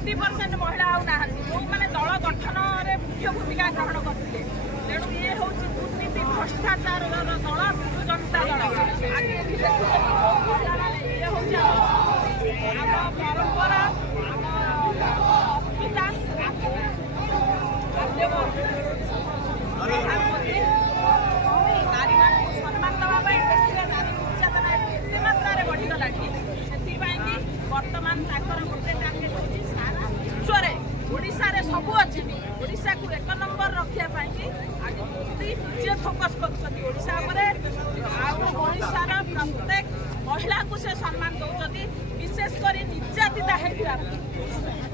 90% महिला आउ नाहांती जो माने दल गठन रे मुख्य भूमिका ग्रहण करथिले तेणु ये होची दुर्नीति भ्रष्टाचार दल बिजु जनता दल आगे ये होची आम परंपरा अस्मिता नारी मान सम्मान दवा नारी निर्यातना एते मात्रा बढ़ीगला कि वर्तमान गोटे टार्गेट होची सारा विश्व ओडिशा रे सबू अच्छी ओडिशा को 1 नंबर रखिया आज मोदी निजे फोकस करछथि ओडिशा परे ओडिशा रा प्रत्येक महिला को से सम्मान दउछथि विशेष करी निर्यातिता हेतिरा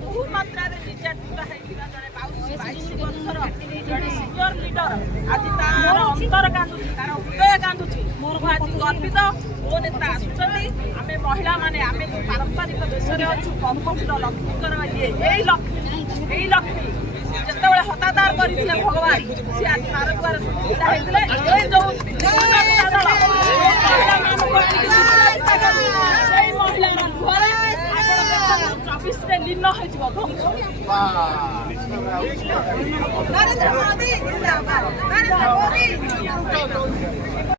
बहु मात्रा रे निर्यातिता हेतिरा जने 22 वर्षर जने सीनियर लीडर आज तार अंतर कांदुची तार हृदय कांदुची मोर आज गर्वित ओ नेता आसुछथि आमे महिला माने आमे पारंपरिक देश रे अछु कर्मफुल लक्ष्मीकर ये लक्ष्मी जेतेबेले हतादार करथिले भगवान से आज मारद्वार सुविधा हेतिले ए जो महिला घरे 24 रे लीन हेजिबो ध्वंस नरेंद्र मोदी जिंदाबाद नरेंद्र मोदी